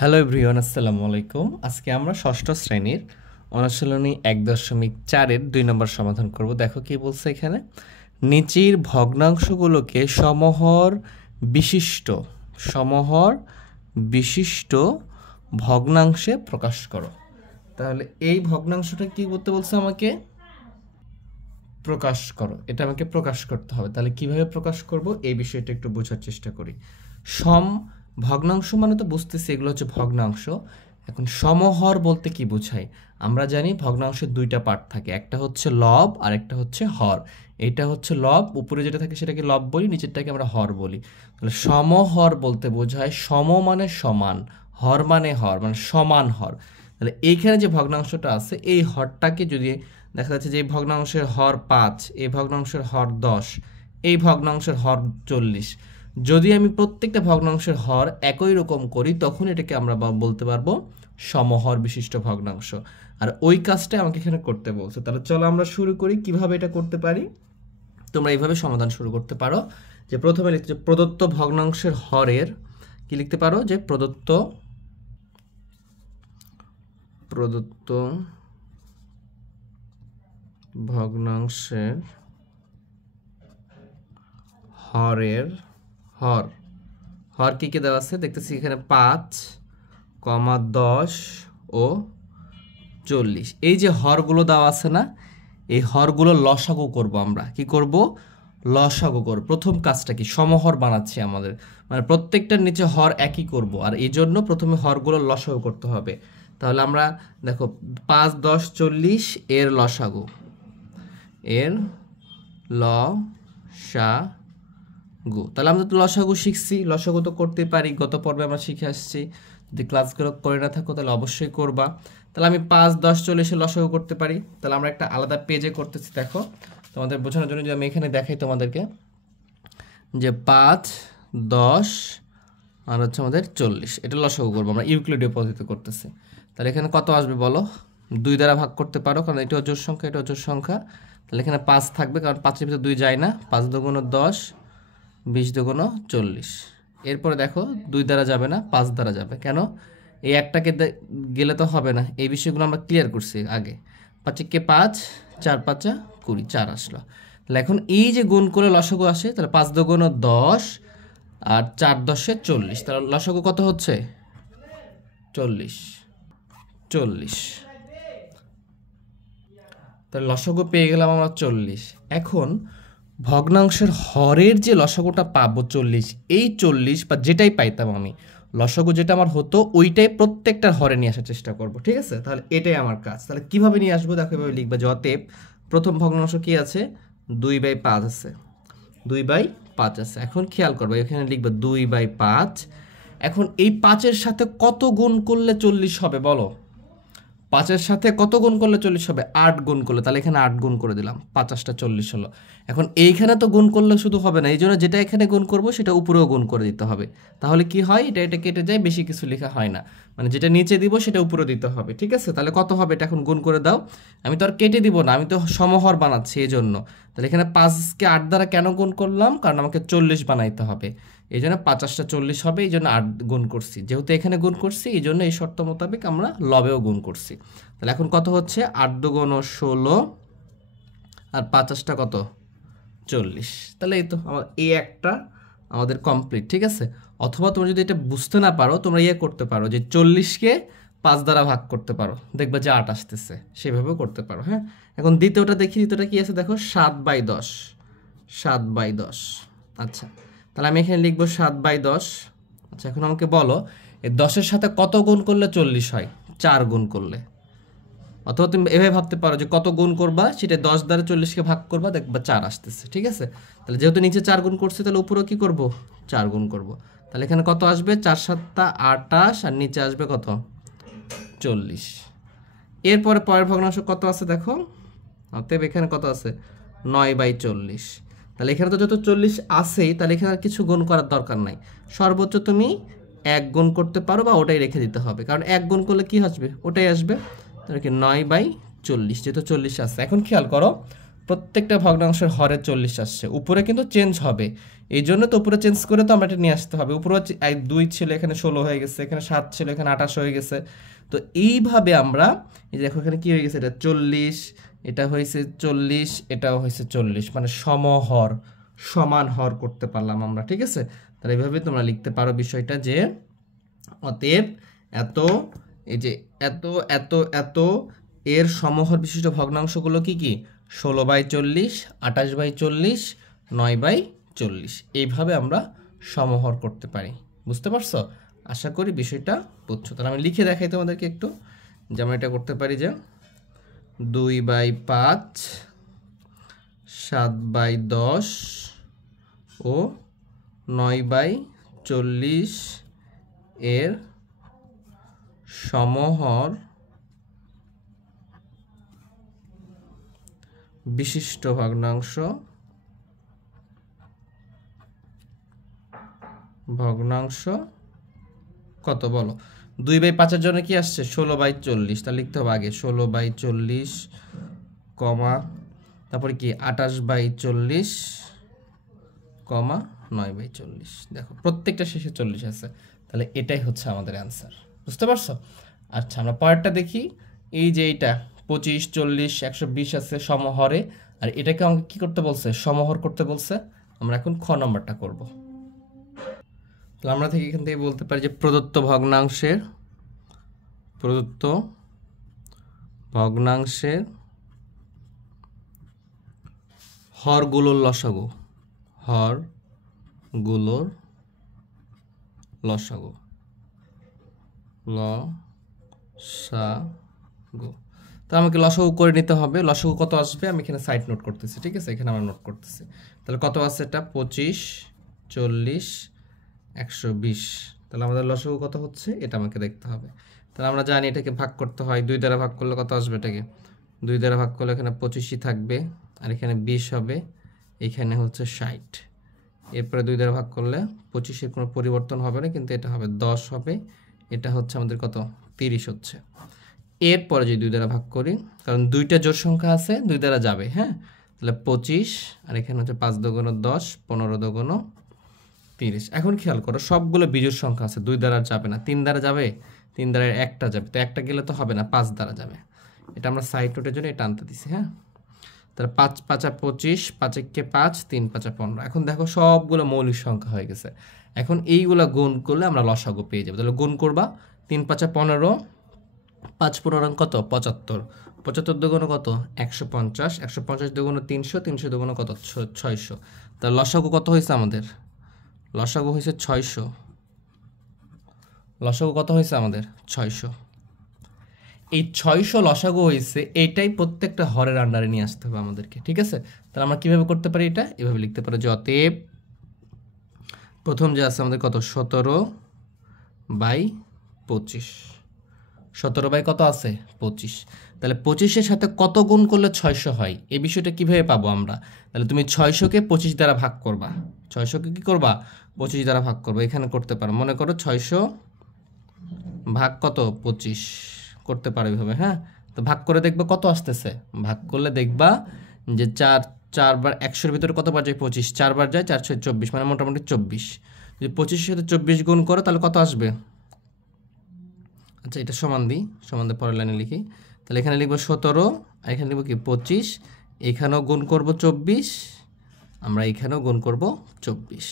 Hello everyone, আসসালামু আলাইকুম। আজকে আমরা ষষ্ঠ শ্রেণীর অনুশীলনী 1.4-এর 2 নম্বর সমাধান করব। দেখো কি বলছে এখানে, নিচের ভগ্নাংশগুলোকে সমহর বিশিষ্ট ভগ্নাংশে প্রকাশ করো। তাহলে এই ভগ্নাংশটা কি করতে বলছে আমাকে? প্রকাশ করো। এটা আমাকে প্রকাশ করতে হবে। তাহলে কিভাবে প্রকাশ করব এই বিষয়টা একটু বোঝার চেষ্টা করি। ভগ্নাংশ মানে তো বুঝতেছি এগুলো হচ্ছে ভগ্নাংশ। এখন সমহর বলতে কি বোঝায়? আমরা জানি ভগ্নাংশের দুইটা পার্ট থাকে, একটা হচ্ছে লব আর একটা হচ্ছে হর। এটা হচ্ছে লব, উপরে যেটা থাকে সেটাকে লব বলি, নিচেরটাকে আমরা হর বলি। তাহলে সমহর বলতে বোঝায় সম মানে সমান, হর মানে সমান হর। তাহলে এইখানে যে ভগ্নাংশটা আছে এই হরটাকে যদি দেখা যাচ্ছে যে এই ভগ্নাংশের হর 5, এই ভগ্নাংশের হর 10, এই ভগ্নাংশের হর 40, যদি আমি প্রত্যেকটা ভগ্নাংশের হর একই রকম করি তখন এটাকে আমরা বলতে পারবো সমহর বিশিষ্ট ভগ্নাংশ। আর ওই কাজটা আমাকে এখানে করতে বলছে। তাহলে চলো আমরা শুরু করি কিভাবে এটা করতে পারি। তোমরা এইভাবে সমাধান শুরু করতে পারো যে প্রথমে লিখতে প্রদত্ত ভগ্নাংশের হরের কি লিখতে পারো যে প্রদত্ত ভগ্নাংশের হর কি কি দেওয়া আছে দেখতেছি এখানে 5, 10 ও 40। এই যে হরগুলো দেওয়া আছে না, এই হরগুলো লসাগু করব। আমরা কি করব? লসাগু করব। প্রথম কাজটা কি? সমহর বানাচ্ছি আমাদের, মানে প্রত্যেকটার নিচে হর একই করব, আর এই জন্য প্রথমে হরগুলো লসাগু করতে হবে। তাহলে আমরা দেখো 5, 10, 40 এর লসাগু, এর লসাগু। তাহলে আমরা তো লসাগু শিখছি, লসাগু তো করতে পারি, গত পর্বে আমরা শিখে আসছি। যদি ক্লাসগুলো করে না থাকো তাহলে অবশ্যই করবা। তাহলে আমি 5, 10, 40 এর লসাগু করতে পারি। তাহলে আমরা একটা আলাদা পেজে করতেছি। দেখো তোমাদের বোঝানোর জন্য যদি আমি এখানে দেখাই তোমাদেরকে যে 5, 10 আর হচ্ছে আমাদের 40, এটা লসাগু করবো আমরা, ইউক্লিডীয় পদ্ধতিতে করতেছি। তাহলে এখানে কত আসবে বলো? 2 দ্বারা ভাগ করতে পারো, কারণ এটা অজোড় সংখ্যা, এটা অজোড় সংখ্যা। তাহলে এখানে 5 থাকবে, কারণ 5-এর ভিতরে 2 যায় না। 5 দুগুণ 10, 20 দুগুণ 40। এরপরে দেখো 2 দ্বারা যাবে না, 5 দ্বারা যাবে। কেন? এই একটাকে গেলে তো হবে না, এই বিষয়গুলো আমরা ক্লিয়ার করছি আগে। 5 কে 5, 4 5 20, 4 আসলো। তাহলে এখন এই যে গুণ করে লসাগু আসে, তাহলে 5 দুগুণ 10 আর 4 10-এ 40। তাহলে লসাগু কত হচ্ছে? 40। তাহলে লসাগু পেয়ে গেলাম আমরা 40। এখন ভগ্নাংশের হরের যে লসাগুটা পাবো 40, এই 40 বা যেটাই পাইতাম আমি, লসাগু যেটা আমার হতো ওইটাই প্রত্যেকটার হরে নিয়ে আসার চেষ্টা করব। ঠিক আছে? তাহলে এটাই আমার কাজ। তাহলে কিভাবে নিয়ে আসবো দেখো, এভাবে লিখবা যে অতএব প্রথম ভগ্নাংশ কি আছে? 2/5 আছে, 2/5 আছে। এখন খেয়াল করবো এখানে লিখবা 2/5। এখন এই 5-এর সাথে কত গুণ করলে 40 হবে বলো? 5-এর সাথে কত গুণ করলে 40 হবে? 8 গুণ করলে। তাহলে এখানে 8 গুণ করে দিলাম, 50টা 40 হলো। এখন এইখানে তো গুণ করলে শুধু হবে না, এই জন্য যেটা এখানে গুণ করব সেটা উপরেও গুণ করে দিতে হবে। তাহলে কি হয়? এটা কেটে যায়, বেশি কিছু লেখা হয় না, মানে যেটা নিচে দিব সেটা উপরে দিতে হবে। ঠিক আছে? তাহলে কত হবে এটা এখন গুণ করে দাও। আমি তো আর কেটে দিব না, আমি তো সমহর বানাচ্ছি এই জন্য। তাহলে এখানে 5কে 8 দ্বারা কেন গুণ করলাম? কারণ আমাকে 40 বানাইতে হবে, এই জন্য 50টা 40 হবে, এই জন্য 8 গুণ করছি। যেহেতু এখানে গুণ করছি এই জন্য এই শর্ত মোতাবেক আমরা লবেও গুণ করছি। তাহলে এখন কত হচ্ছে? 8 দুগুণ 16 আর 50টা কত? 40। তাহলে এই তো এই একটা আমাদের কমপ্লিট। ঠিক আছে? অথবা তোমরা যদি এটা বুঝতে না পারো তোমরা করতে পারো যে 40কে 5 দ্বারা ভাগ করতে পারো, দেখবা যে 8 আসতেছে, সেভাবেও করতে পারো। হ্যাঁ, এখন দ্বিতীয়টা দেখি। দ্বিতীয়টা কি আছে দেখো, 7/10। 7/10। আচ্ছা, তাহলে আমি এখানে লিখবো 7/10। আচ্ছা, এখন আমাকে বলো এই 10-এর সাথে কত গুণ করলে 40 হয়? 4 গুণ করলে। অথবা তুমি এভাবে ভাবতে পারো যে কত গুণ করবা, সেটা 10 দ্বারা 40কে ভাগ করবা, দেখবা 4 আসতেছে। ঠিক আছে? তাহলে যেহেতু নিচে 4 গুণ করছে তাহলে উপরেও কি করব? 4 গুণ করব। তাহলে এখানে কত আসবে? 4 7 28 আর নিচে আসবে কত? 40। এরপরে পরের ভগ্নাংশ কত আছে দেখো, অতএব এখানে কত আছে? 9/40। তাহলে এখানে তো যত 40 আছেই, তাহলে এখানে আর কিছু গুণ করার দরকার নাই। সর্বোচ্চ তুমি 1 গুণ করতে পারো বা ওটাই রেখে দিতে হবে, কারণ 1 গুণ করলে কি আসবে? ওটাই আসবে। তাহলে কি 9/40, যেহেতু 40 আছে। এখন খেয়াল করো প্রত্যেকটা ভগ্নাংশের হরে 40 আসছে, উপরে কিন্তু চেঞ্জ হবে, এই জন্য তো উপরে চেঞ্জ করে তো আমরা এটা নিয়ে আসতে হবে। উপরে 2 ছিল, এখানে 16 হয়ে গেছে, এখানে 7 ছিল, এখানে 28 হয়ে গেছে। তো এইভাবে আমরা এই যে দেখো এখানে কি হয়ে গেছে, এটা 40, এটা হয়েছে 40, এটাও হয়েছে 40, মানে সমহর, সমান হর করতে পারলাম আমরা, ঠিক আছে। তাহলে এইভাবে তোমরা লিখতে পারো বিষয়টা যে অতএব এত, এই যে এত এত এত এর সমহর বিশিষ্ট ভগ্নাংশগুলো কি কি, 16/40, 28/40, 9/40, এইভাবে আমরা সমহর করতে পারি। বুঝতে পারছো? আশা করি বিষয়টা বুঝছো। তাহলে আমি লিখে দেখাই তোমাদেরকে একটু, যেমন এটা করতে পারি যে 2/5, 7/10 ও 9/40 এর সমহর বিশিষ্ট ভগ্নাংশ কত বলো? 2/5 জন্য কি আসছে, 16/40, তা লিখতে হবে আগে 16/40, কমা তারপরে কি 28/40, কমা 9/40। দেখো প্রত্যেকটা শেষে 40 আছে, তাহলে এটাই হচ্ছে আমাদের অ্যান্সার। বুঝতে পারছো? আচ্ছা, আমরা পরেরটা দেখি। এই যে এইটা 25, 40, 120 আছে সমহরে, আর এটাকে আমাকে কি করতে বলছে, সমহর করতে বলছে। আমরা এখন খ নম্বরটা করব। তাহলে আমরা থেকে এখান থেকে বলতে পারি যে প্রদত্ত ভগ্নাংশের হরগুলোর লসাগু, লসাগু। তো আমাকে লসাগু করে নিতে হবে। লসাগু কত আসবে আমি এখানে সাইড নোট করতেছি, ঠিক আছে, এখানে আমরা নোট করতেছি। তাহলে কত আছে এটা, 25, 40, 120। তাহলে আমাদের লসাগু কত হচ্ছে এটা আমাকে দেখতে হবে। তাহলে আমরা জানি এটাকে ভাগ করতে হয়, 2 দ্বারা ভাগ করলে কত আসবে, এটাকে 2 দ্বারা ভাগ করলে এখানে 25ই থাকবে, আর এখানে 20 হবে, এখানে হচ্ছে 60। এরপরে 2 দ্বারা ভাগ করলে 25-এর কোনো পরিবর্তন হবে না, কিন্তু এটা হবে 10 হবে, এটা হচ্ছে আমাদের কত, 30 হচ্ছে। এরপরে যদি 2 দ্বারা ভাগ করি, কারণ 2টা জোড় সংখ্যা আছে, 2 দ্বারা যাবে, হ্যাঁ, তাহলে 25, আর এখানে হচ্ছে 5 দুগুণ 10, 15 দুগুণ 30। এখন খেয়াল করো সবগুলো বিজোড় সংখ্যা আছে, 2 দ্বারা যাবে না, 3 দ্বারা যাবে, 3 দ্বারা একটা যাবে, তো একটা গেলে তো হবে না, 5 দ্বারা যাবে। এটা আমরা সাইড নোটের জন্য এটা আনতে দিছি, হ্যাঁ। তাহলে 5 5 25, 5 1 5, 3 5 15। এখন দেখো সবগুলো মৌলিক সংখ্যা হয়ে গেছে। এখন এইগুলা গুণ করলে আমরা লসাগু পেয়ে যাবো। তাহলে গুণ করবা, 3 5 15, 5 15 কত, 75, 75 দুগুণ কত, 150, 150 দুগুণ 300, 300 দুগুণ কত, 600। তাহলে লসাগু কত হয়েছে আমাদের, লসাগু হয়েছে 600। লসাগু কত হয়েছে আমাদের, 600। এই 600 লসাগু হয়েছে, এইটাই প্রত্যেকটা হরের আন্ডারে নিয়ে আসতে হবে আমাদেরকে, ঠিক আছে। তাহলে আমরা কিভাবে করতে পারি, এটা এভাবে লিখতে পারি যে অতএব প্রথম যে আছে আমাদের কত, 17/25, 17 কত আছে, 25। তাহলে 25-এর সাথে কত গুণ করলে 600 হয়, এই বিষয়টা কিভাবে পাবো আমরা। তাহলে তুমি 600-কে 25 দ্বারা ভাগ করবা, 600-কে কি করবা, 25 দ্বারা ভাগ করবা। এখানে করতে পারো, মনে করো 600 ভাগ কত, 25 করতে পারো এইভাবে, হ্যাঁ। তো ভাগ করে দেখবা কত আসতেছে, ভাগ করলে দেখবা যে 4 বার 100-এর ভিতরে কতবার যায়, 25, 4 বার যায়, 4 6 24, মানে মোটামুটি 24। যদি 25-এর সাথে 24 গুণ করো তাহলে কত আসবে। আচ্ছা, এটা সমান দিই, সমান দিয়ে পরের লাইনে লিখি। তাহলে এখানে লিখবো 17, আর এখানে লিখবো কি 25, এখানেও গুণ করব 24, আমরা এখানেও গুণ করব 24।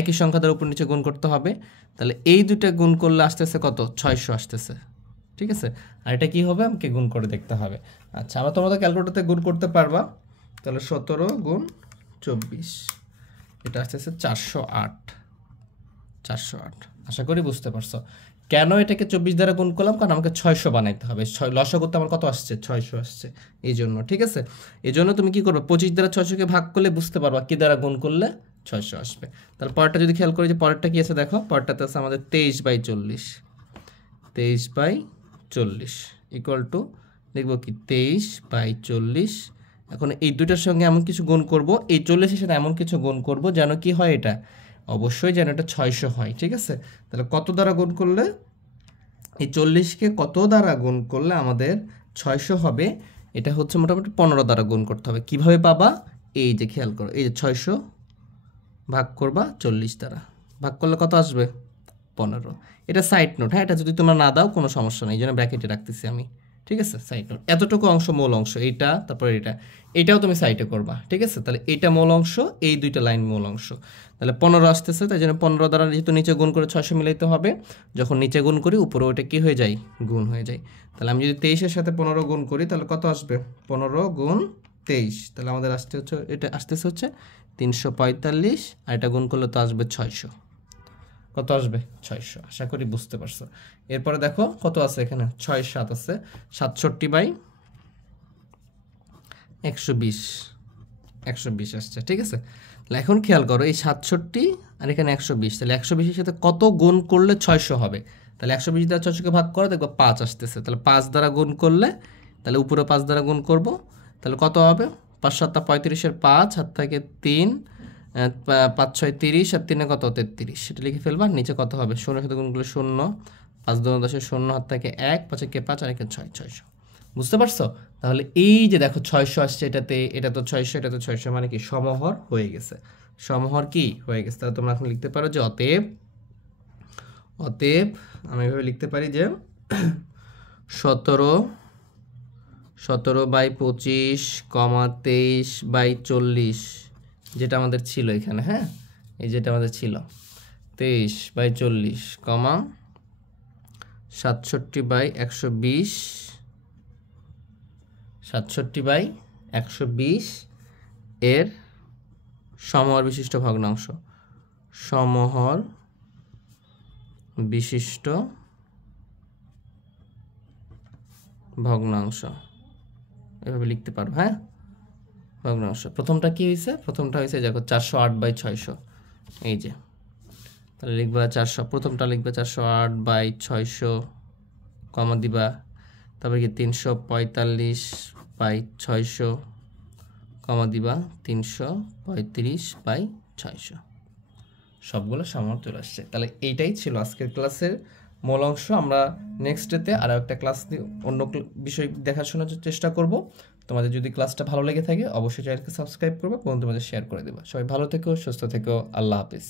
একই সংখ্যা দ্বারা উপর নিচে গুণ করতে হবে। তাহলে এই দুটা গুণ করলে আসতেছে কত, 600 আসতেছে, ঠিক আছে। আর এটা কি হবে, আমাকে গুণ করে দেখতে হবে। আচ্ছা, আমরা তোমাদের ক্যালকুলেটরতে গুণ করতে পারবা। তাহলে 17 গুণ 24, এটা আসতেছে 408। আশা করি বুঝতে পারছো কেন এটাকে 24 দ্বারা গুণ করলাম, কারণ আমাকে 600 বানাইতে হবে। লসাগুতে আমার কত আসছে, 600 আসছে, এই জন্য, ঠিক আছে। এই জন্য তুমি কি করবে, 25 দ্বারা 600-কে ভাগ করলে বুঝতে পারবা কি দ্বারা গুণ করলে 600 আসবে। তাহলে পরেরটা যদি খেয়াল করি যে পরেরটা কি আছে, দেখো পরেরটাতে আছে আমাদের 23/40, 23/40 ইকুয়াল টু লিখবো কি 23/40। এখন এই দুটার সঙ্গে এমন কিছু গুণ করব, এই 40-এর সাথে এমন কিছু গুণ করব যেন কি হয়, এটা অবশ্যই যেন এটা 600 হয়, ঠিক আছে। তাহলে কত দ্বারা গুণ করলে, এই 40-কে কত দ্বারা গুণ করলে আমাদের 600 হবে, এটা হচ্ছে মোটামুটি 15 দ্বারা গুণ করতে হবে। কিভাবে পাবা? এই যে খেয়াল করো, এই যে 600 ভাগ করবা 40 দ্বারা, ভাগ করলে কত আসবে? 15। এটা সাইড নোট, হ্যাঁ, এটা যদি তোমরা না দাও কোনো সমস্যা নেই, এই জন্য ব্র্যাকেটে রাখতেছি আমি, ঠিক আছে? সাইড নোট, এতটুকু অংশ মূল অংশ, এইটা তারপরে এটাও তুমি সাইডে করবা, ঠিক আছে? তাহলে এইটা মূল অংশ, এই দুইটা লাইন মূল অংশ। তাহলে 15 আসতেছে, তাই জন্য 15 দ্বারা যেহেতু নিচে গুণ করে 600 মিলাইতে হবে, যখন নিচে গুণ করি উপরে ওইটা কি হয়ে যায়? গুণ হয়ে যায়। তাহলে আমি যদি 23-এর সাথে 15 গুণ করি তাহলে কত আসবে? 15 গুণ 23, তাহলে আমাদের আসতে হচ্ছে, এটা আসতেছে হচ্ছে 345, আর এটা গুণ করলে তো আসবে 600। কত আসবে? 600। আশা করি বুঝতে পারছো। এরপরে দেখো কত আছে এখানে, 6 7 আছে, 67/120, 120 আসছে, ঠিক আছে? তাহলে এখন খেয়াল করো, এই 67 আর এখানে 120, তাহলে 120-এর সাথে কত গুণ করলে 600 হবে? তাহলে 120 দ্বারা 600-কে ভাগ করো, দেখবো 5 আসতেছে। তাহলে 5 দ্বারা গুণ করলে, তাহলে উপরে 5 দ্বারা গুণ করব, তাহলে কত হবে? 5 7 35-এর 5, হাত থেকে 3, 5 6 30, আর 3 কত? 33। সেটা লিখে ফেলবা। নিচে কত হবে? 0 সাথে গুণ করলে 0, 5 2 10, 0, হাত থেকে 1, 5 কে 5, আর একে 6, 600। বুঝতে পারছো? তাহলে এই যে দেখো 600 আসছে এটাতে, এটা তো 600, এটা তো 600, মানে কি সমহর হয়ে গেছে। সমহর কি হয়ে গেছে? তাহলে তোমরা এখন লিখতে পারো যে অতএব আমি এভাবে লিখতে পারি যে 17/25, 23/40, যেটা আমাদের ছিল এখানে, হ্যাঁ, এই যেটা আমাদের ছিল 23/40, 67/120, 67/120 এর সমহর বিশিষ্ট ভগ্নাংশ, সমহর বিশিষ্ট ভগ্নাংশ, এভাবে লিখতে পারো, হ্যাঁ, ভগ্নাংশ। প্রথমটা কি হয়েছে? প্রথমটা হয়েছে দেখো 408/600, এই যে, তাহলে লিখবা 400, প্রথমটা লিখবে 408/600, কমা দিবা, তারপরে কি 345/600, কমা দিবা 335/600, সবগুলো সমহর চলে আসছে। তাহলে এইটাই ছিল আজকের ক্লাসের মূল অংশ। আমরা নেক্সট ডেতে আরও একটা ক্লাস অন্য বিষয় দেখাশোনার চেষ্টা করব। তোমাদের যদি ক্লাসটা ভালো লেগে থাকে অবশ্যই চ্যানেলকে সাবস্ক্রাইব করবে, বন্ধুদের মধ্যে শেয়ার করে দেবা। সবাই ভালো থেকো, সুস্থ থেকো, আল্লাহ হাফিজ।